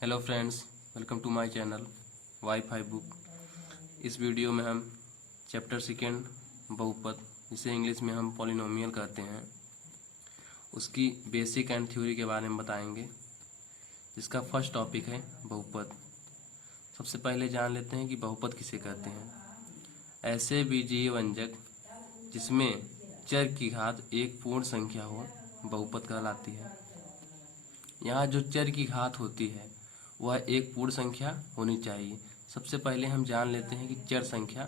Hello friends, welcome to my channel WiFi book. इस वीडियो में हम चैप्टर सेकेंड बहुपद, जिसे इंग्लिश में हम पॉलिनोमियल कहते हैं, उसकी बेसिक एंड थ्योरी के बारे में बताएंगे। जिसका फर्स्ट टॉपिक है बहुपद। सबसे पहले जान लेते हैं कि बहुपद किसे कहते हैं। ऐसे बीजीय व्यंजक जिसमें चर की घात एक पूर्ण संख्या हो बहुपद कहलाती है। यहाँ जो चर की घात होती है वह एक पूर्ण संख्या होनी चाहिए। सबसे पहले हम जान लेते हैं कि चर संख्या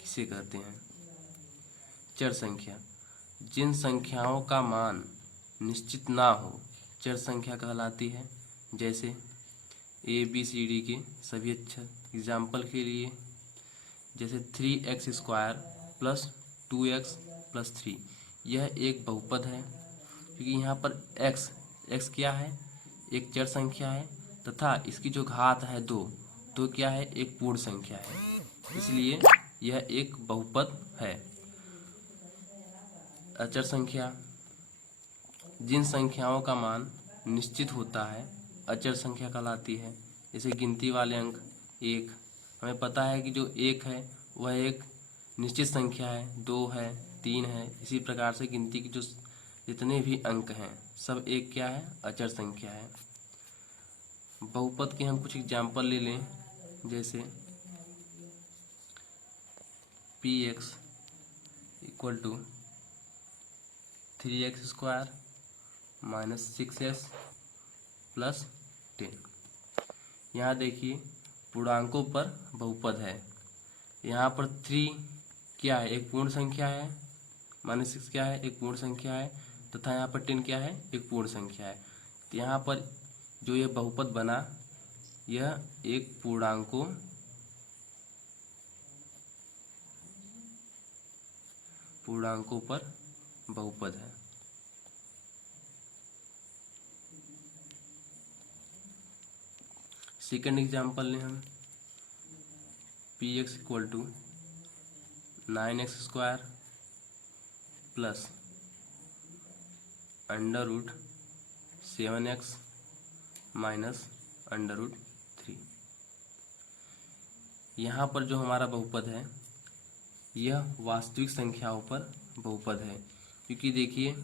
किसे कहते हैं। चर संख्या जिन संख्याओं का मान निश्चित ना हो चर संख्या कहलाती है। जैसे ए बी सी डी के सभी अक्षर। एग्जाम्पल के लिए जैसे 3x² प्लस 2x प्लस 3, यह एक बहुपद है क्योंकि यहाँ पर x क्या है, एक चर संख्या है तथा इसकी जो घात है दो क्या है, एक पूर्ण संख्या है, इसलिए यह एक बहुपद है। अचर संख्या जिन संख्याओं का मान निश्चित होता है अचर संख्या कहलाती है। जैसे गिनती वाले अंक एक, हमें पता है कि जो एक है वह एक निश्चित संख्या है, दो है, तीन है। इसी प्रकार से गिनती की जो जितने भी अंक हैं सब एक क्या है, अचर संख्या है। बहुपद के हम कुछ एग्जाम्पल ले लें। जैसे px equal to 3x² minus 6s plus 10। यहाँ देखिए पूर्णांकों पर बहुपद है। यहाँ पर 3 क्या है, एक पूर्ण संख्या है, माइनस 6 क्या है, एक पूर्ण संख्या है, तथा यहाँ पर 10 क्या है, एक पूर्ण संख्या है। तो यहाँ पर जो ये बहुपद बना यह एक पूर्णांकों पर बहुपद है। सेकंड एग्जाम्पल लें हम। px equal to 9x² plus √7x minus √3। यहाँ पर जो हमारा बहुपद है यह वास्तविक संख्याओं पर बहुपद है, क्योंकि देखिए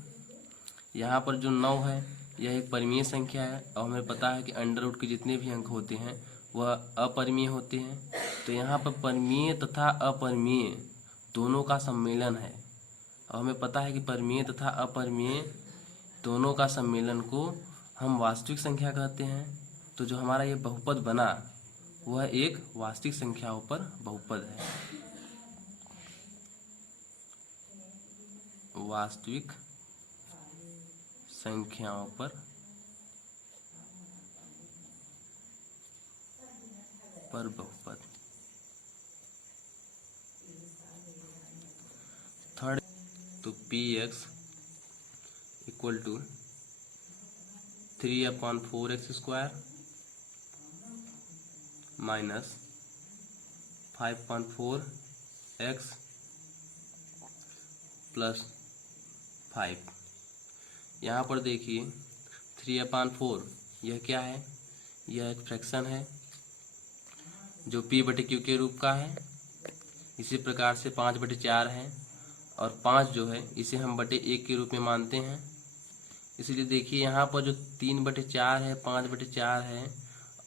यहाँ पर जो 9 है यह एक परिमेय संख्या है और हमें पता है कि अंडर रूट के जितने भी अंक होते हैं वह अपरिमेय होते हैं। तो यहाँ पर परिमेय तथा अपरिमेय दोनों का सम्मेलन है और हमें पता है कि परिमेय तथा अपरिमेय दोनों का सम्मेलन को हम वास्तविक संख्या कहते हैं। तो जो हमारा ये बहुपद बना वह एक वास्तविक संख्याओं पर बहुपद है। वास्तविक संख्याओं पर बहुपद। थर्ड, तो px equal to 3/4x² minus 5/4x plus 5। यहाँ पर देखिए 3/4 यह क्या है, यह एक फ्रैक्शन है जो p/q के रूप का है। इसी प्रकार से 5/4 है और 5 जो है इसे हम बटे 1 के रूप में मानते हैं। इसलिए देखिए यहाँ पर जो 3/4 है, 5/4 है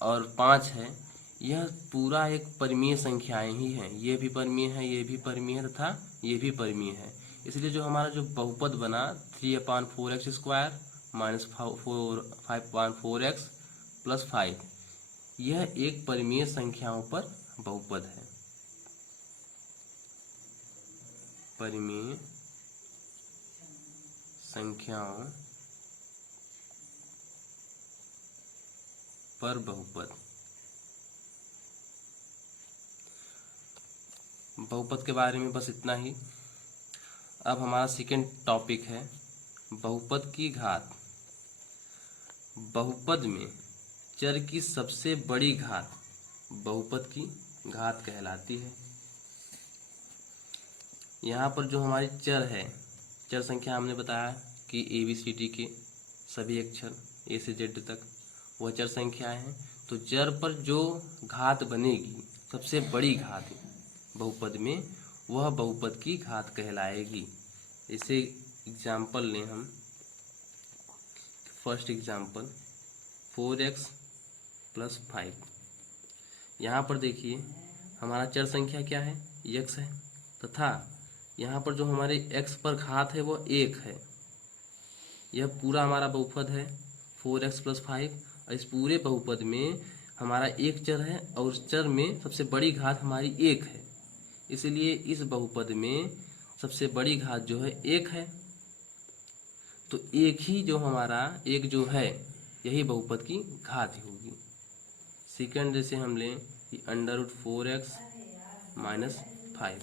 और 5 है, यह पूरा एक परिमेय संख्याएं ही हैं। ये भी परिमेय है, ये भी परिमेय है तथा ये भी परिमेय है। इसलिए जो हमारा जो बहुपद बना 3/4x² माइनस 5/4x प्लस 5, यह एक परिमेय संख्याओं पर बहुपद है। परिमेय संख्याओं पर बहुपद। बहुपद के बारे में बस इतना ही। अब हमारा सेकेंड टॉपिक है बहुपद की घात। बहुपद में चर की सबसे बड़ी घात बहुपद की घात कहलाती है। यहाँ पर जो हमारी चर है, चर संख्या हमने बताया कि ABCD के सभी अक्षर A से Z तक वह चर संख्याएं हैं। तो चर पर जो घात बनेगी, सबसे बड़ी घात बहुपद में, वह बहुपद की घात कहलाएगी। इसे एग्जाम्पल लें हम। First example 4x + 5। यहाँ पर देखिए हमारा चर संख्या क्या है, x है, तथा यहाँ पर जो हमारे x पर घात है वह 1 है। यह पूरा हमारा बहुपद है 4x + 5, और इस पूरे बहुपद में हमारा एक चर है और उस चर में सबसे बड़ी घात हमारी 1 है। इसलिए इस बहुपद में सबसे बड़ी घात जो है 1 है। तो एक ही जो हमारा एक जो है यही बहुपद की घात होगी। सेकंड जैसे हम लें कि √4x - 5।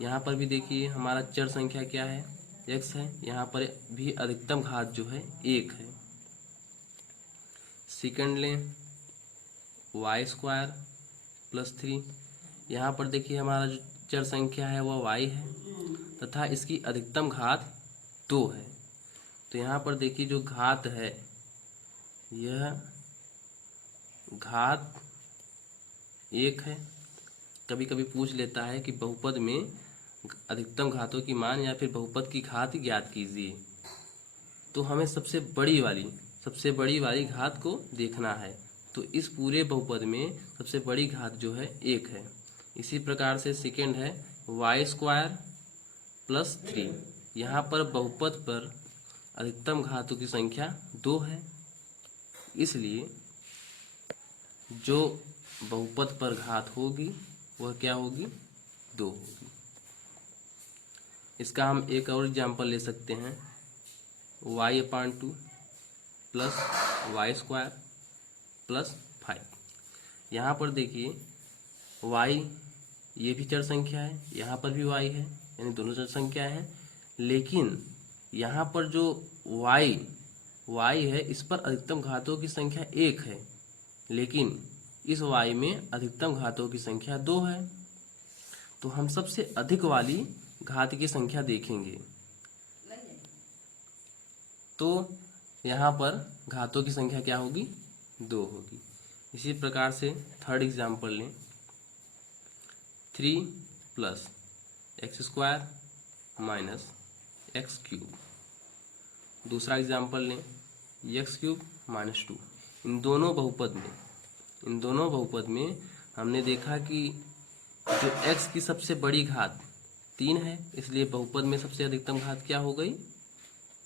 यहाँ पर भी देखिए हमारा चर संख्या क्या है, x है। यहाँ पर भी अधिकतम घात जो है 1 है। सेकंड लें y² + 3। यहाँ पर देखिए हमारा जो चर संख्या है वह y है तथा इसकी अधिकतम घात 2 है। तो यहाँ पर देखिए जो घात है यह घात 1 है। कभी कभी पूछ लेता है कि बहुपद में अधिकतम घातों की मान या फिर बहुपद की घात ज्ञात कीजिए। तो हमें सबसे बड़ी वाली घात को देखना है। तो इस पूरे बहुपद में सबसे बड़ी घात जो है 1 है। इसी प्रकार से सेकंड है y² + 3। यहाँ पर बहुपद पर अधिकतम घातों की संख्या 2 है, इसलिए जो बहुपद पर घात होगी वह क्या होगी, 2 होगी। इसका हम एक और एग्जाम्पल ले सकते हैं y/2 + y² + 5। यहाँ पर देखिए y ये भी चर संख्या है, यहाँ पर भी y है, यानी दोनों चर संख्या है। लेकिन यहाँ पर जो y है इस पर अधिकतम घातों की संख्या 1 है, लेकिन इस y में अधिकतम घातों की संख्या 2 है। तो हम सबसे अधिक वाली घात की संख्या देखेंगे। तो यहाँ पर घातों की संख्या क्या होगी, 2 होगी। इसी प्रकार से थर्ड एग्जाम्पल लें 3 + x² - x³। दूसरा एग्जाम्पल लें x³ - 2। इन दोनों बहुपद में हमने देखा कि जो x की सबसे बड़ी घात 3 है, इसलिए बहुपद में सबसे अधिकतम घात क्या हो गई,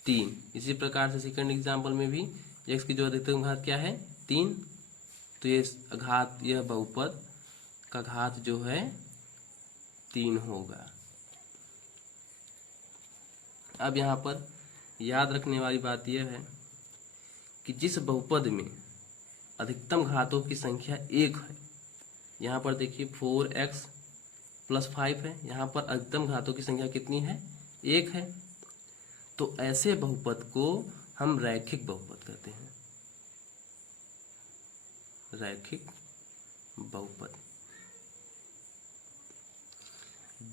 3। इसी प्रकार से सेकंड एग्जाम्पल में भी x की जो अधिकतम घात क्या है, 3। तो यह बहुपद का घात जो है 3 होगा। अब यहाँ पर याद रखने वाली बात यह है कि जिस बहुपद में अधिकतम घातों की संख्या 1 है, यहाँ पर देखिए 4x + 5 है, यहाँ पर अधिकतम घातों की संख्या कितनी है, 1 है। तो ऐसे बहुपद को हम रैखिक बहुपद कहते हैं, रैखिक बहुपद।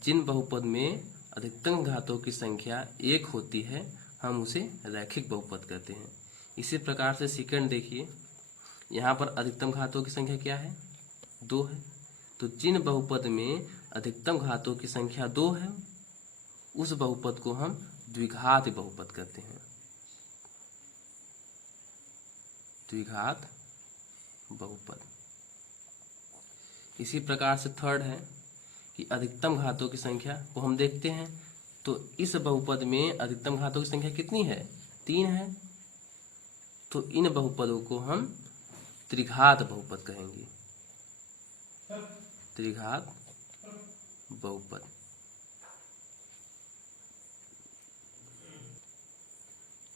जिन बहुपद में अधिकतम घातों की संख्या 1 होती है हम उसे रैखिक बहुपद कहते हैं। इसी प्रकार से सेकंड देखिए, यहाँ पर अधिकतम घातों की संख्या क्या है, 2 है। तो जिन बहुपद में अधिकतम घातों की संख्या 2 है उस बहुपद को हम द्विघात बहुपद कहते हैं, द्विघात बहुपद। इसी प्रकार से थर्ड है कि अधिकतम घातों की संख्या को हम देखते हैं। तो इस बहुपद में अधिकतम घातों की संख्या कितनी है, 3 है। तो इन बहुपदों को हम त्रिघात बहुपद कहेंगे, त्रिघात बहुपद।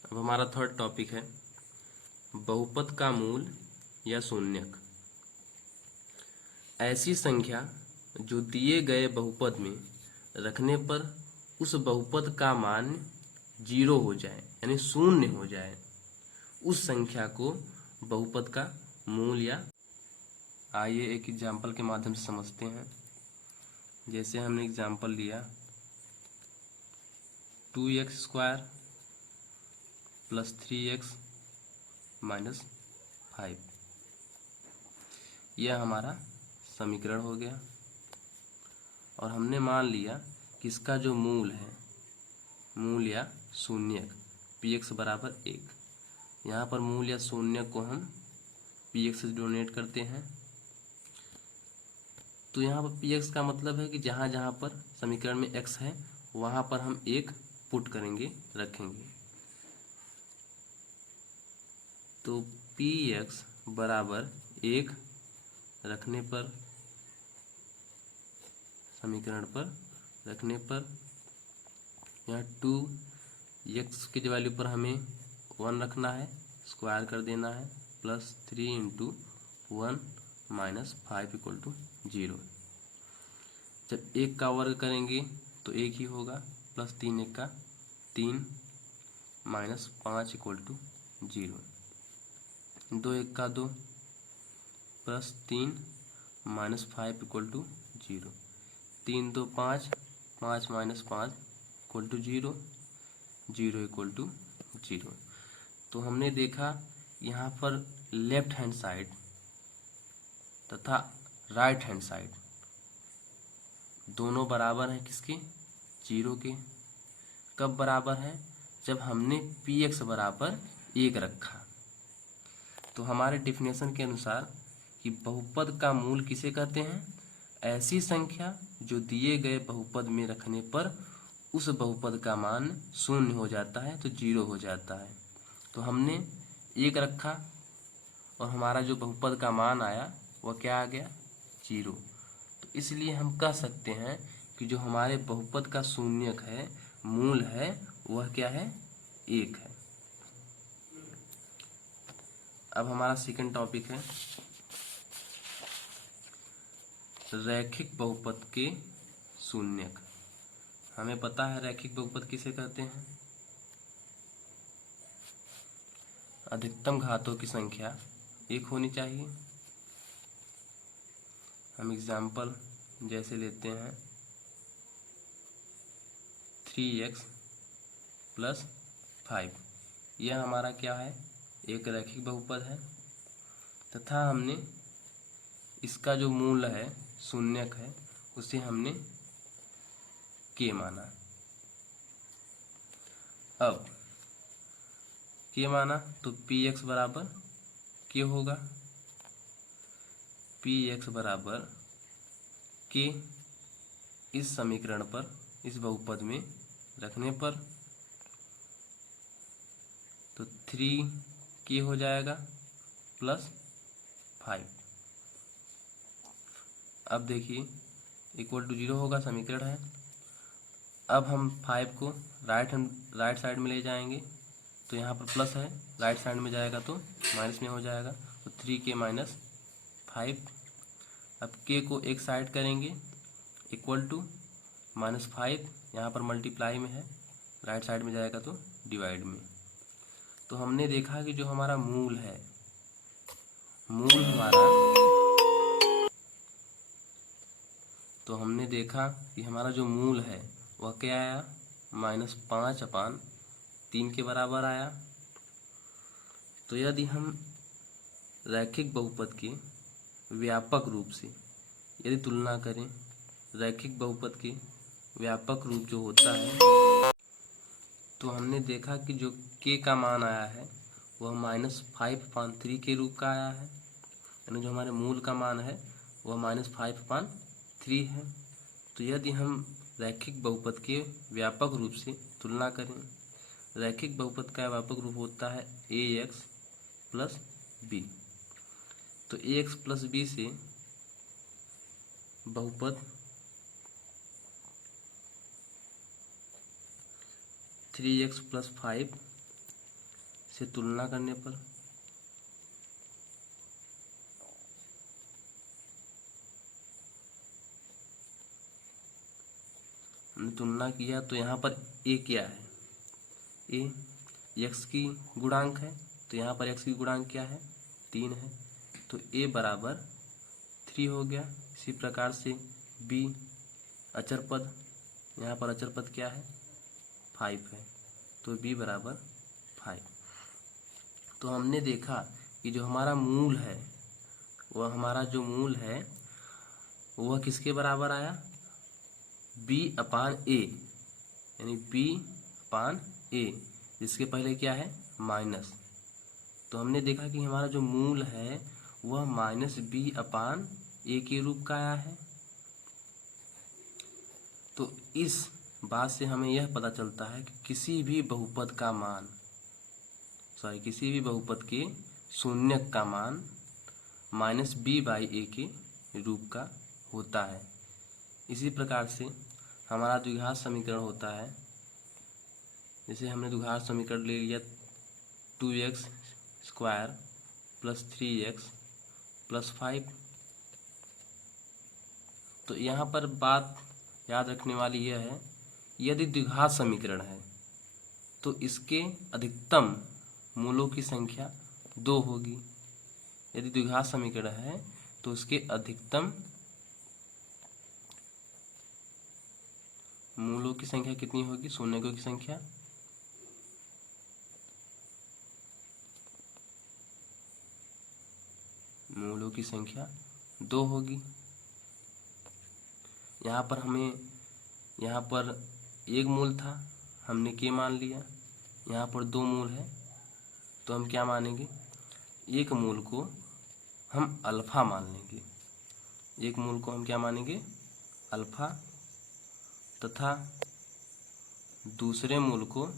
अब हमारा थर्ड टॉपिक है बहुपद का मूल या शून्यक। ऐसी संख्या जो दिए गए बहुपद में रखने पर उस बहुपद का मान 0 हो जाए, यानी शून्य हो जाए, उस संख्या को बहुपद का मूल या। आइए एक एग्जाम्पल के माध्यम से समझते हैं। जैसे हमने एग्जाम्पल लिया 2x² + 3x - 5। यह हमारा समीकरण हो गया। और हमने मान लिया कि इसका जो मूल है, मूल या शून्यक px बराबर 1, यहाँ पर मूल या शून्यक को हम px से डोनेट करते हैं। तो यहाँ पर px का मतलब है कि जहाँ जहाँ पर समीकरण में x है वहाँ पर हम 1 पुट करेंगे, रखेंगे। तो px बराबर 1 रखने पर, समीकरण पर रखने पर, यहाँ 2x की वैल्यू पर हमें 1 रखना है, स्क्वायर कर देना है, plus 3 into 1 minus 5 equal to 0। जब 1 का वर्ग करेंगे तो 1 ही होगा, प्लस 3 1 का 3 माइनस 5 इक्वल टू 0। 2 1 का 2 plus 3 minus 5 equal to 0। 3 2 5, 5 minus 5 equal to 0, 0 equal to 0। तो हमने देखा यहाँ पर लेफ्ट हैंड साइड तथा राइट हैंड साइड दोनों बराबर हैं किसके? 0 के। कब बराबर है? जब हमने px बराबर 1 रखा। तो हमारे डिफिनेशन के अनुसार कि बहुपद का मूल किसे कहते हैं? ऐसी संख्या जो दिए गए बहुपद में रखने पर उस बहुपद का मान 0 हो जाता है, तो 0 हो जाता है। तो हमने 1 रखा और हमारा जो बहुपद का मान आया वह क्या आ गया? 0। तो इसलिए हम कह सकते हैं कि जो हमारे बहुपद का शून्यक है, मूल है, वह क्या है? 1 है। अब हमारा सेकंड टॉपिक है रैखिक बहुपद के शून्यक। हमें पता है रैखिक बहुपद किसे कहते हैं? अधिकतम घातों की संख्या 1 होनी चाहिए। हम एग्जाम्पल जैसे लेते हैं 3x प्लस 5, यह हमारा क्या है? एक रैखिक बहुपद है तथा हमने इसका जो मूल है, शून्यक है, उसे हमने k माना। अब k माना तो px बराबर k होगा। px बराबर k इस समीकरण पर, इस बहुपद में रखने पर तो 3k हो जाएगा प्लस 5। अब देखिए इक्वल टू 0 होगा, समीकरण है। अब हम 5 को राइट साइड में ले जाएंगे तो यहाँ पर प्लस है, राइट साइड में जाएगा तो माइनस में हो जाएगा, तो 3k माइनस 5। अब k को एक साइड करेंगे इक्वल टू -5, यहाँ पर मल्टीप्लाई में है, राइट साइड में जाएगा तो डिवाइड में। तो हमने देखा कि जो हमारा मूल है, मूल हमारा, तो हमने देखा कि हमारा जो मूल है वह क्या आया? -5/3 के बराबर आया। तो यदि हम रैखिक बहुपद के व्यापक रूप से यदि तुलना करें, रैखिक बहुपद के व्यापक रूप जो होता है, तो हमने देखा कि जो k का मान आया है वह -5/3 के रूप का आया है, यानी जो हमारे मूल का मान है वह -5/3 है। तो यदि हम रैखिक बहुपद के व्यापक रूप से तुलना करें, रैखिक बहुपद का व्यापक रूप होता है ax प्लस b। तो ax प्लस b से बहुपद 3x प्लस 5 से तुलना करने पर हमने तुलना किया तो यहाँ पर a क्या है? a x की गुणांक है, तो यहाँ पर x की गुणांक क्या है? 3 है, तो a बराबर 3 हो गया। इसी प्रकार से b अचर पद, यहाँ पर अचर पद क्या है? 5 है, तो b बराबर 5। तो हमने देखा कि जो हमारा मूल है वह हमारा जो मूल है वह किसके बराबर आया, b/a, यानी b/a, जिसके पहले क्या है माइनस। तो हमने देखा कि हमारा जो मूल है वह -b/a के रूप का आया है। तो इस बात से हमें यह पता चलता है कि किसी भी बहुपद का मान, किसी भी बहुपद के शून्यक का मान -b/a के रूप का होता है। इसी प्रकार से हमारा द्विघात समीकरण होता है, जैसे हमने द्विघात समीकरण ले लिया 2x² + 3x + 5। तो यहाँ पर बात याद रखने वाली यह है, यदि द्विघात समीकरण है तो इसके अधिकतम मूलों की संख्या 2 होगी। यदि द्विघात समीकरण है तो इसके अधिकतम मूलों की संख्या कितनी होगी, शून्यकों की संख्या मूलों की संख्या 2 होगी। यहाँ पर एक मूल था, हमने k मान लिया। यहाँ पर 2 मूल है तो हम क्या मानेंगे, एक मूल को हम अल्फा मान लेंगे। एक मूल को हम क्या मानेंगे, अल्फा, तथा दूसरे मूल को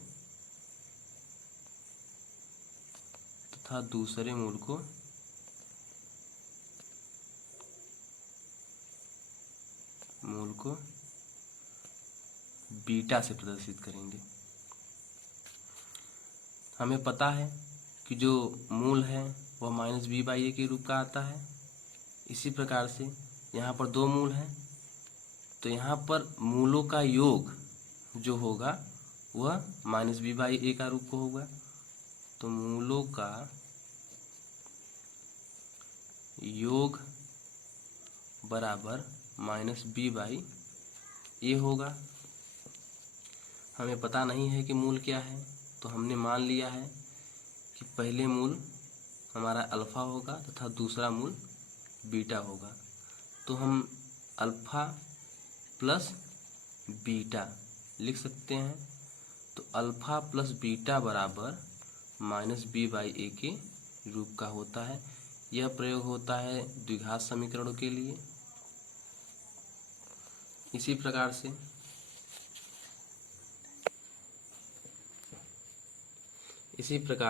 बीटा से प्रदर्शित करेंगे। हमें पता है कि जो मूल है वह -b/a के रूप का आता है। इसी प्रकार से यहाँ पर 2 मूल हैं तो यहाँ पर मूलों का योग जो होगा वह -b/a का रूप का होगा। तो मूलों का योग बराबर -b/a होगा। हमें पता नहीं है कि मूल क्या है, तो हमने मान लिया है कि पहले मूल हमारा अल्फा होगा तथा दूसरा मूल बीटा होगा। तो हम अल्फा प्लस बीटा लिख सकते हैं। तो अल्फा प्लस बीटा बराबर -b/a के रूप का होता है। यह प्रयोग होता है द्विघात समीकरणों के लिए। इसी प्रकार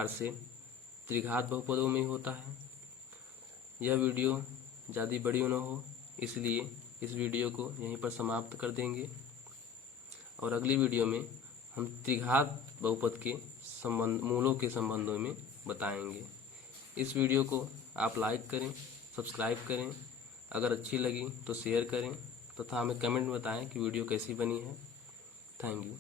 से त्रिघात बहुपदों में होता है। यह वीडियो ज़्यादा बड़ी न हो, इसलिए इस वीडियो को यहीं पर समाप्त कर देंगे और अगली वीडियो में हम त्रिघात बहुपद के मूलों के संबंधों में बताएंगे। इस वीडियो को आप लाइक करें, सब्सक्राइब करें, अगर अच्छी लगी तो शेयर करें तथा हमें कमेंट में बताएं कि वीडियो कैसी बनी है। Thank you.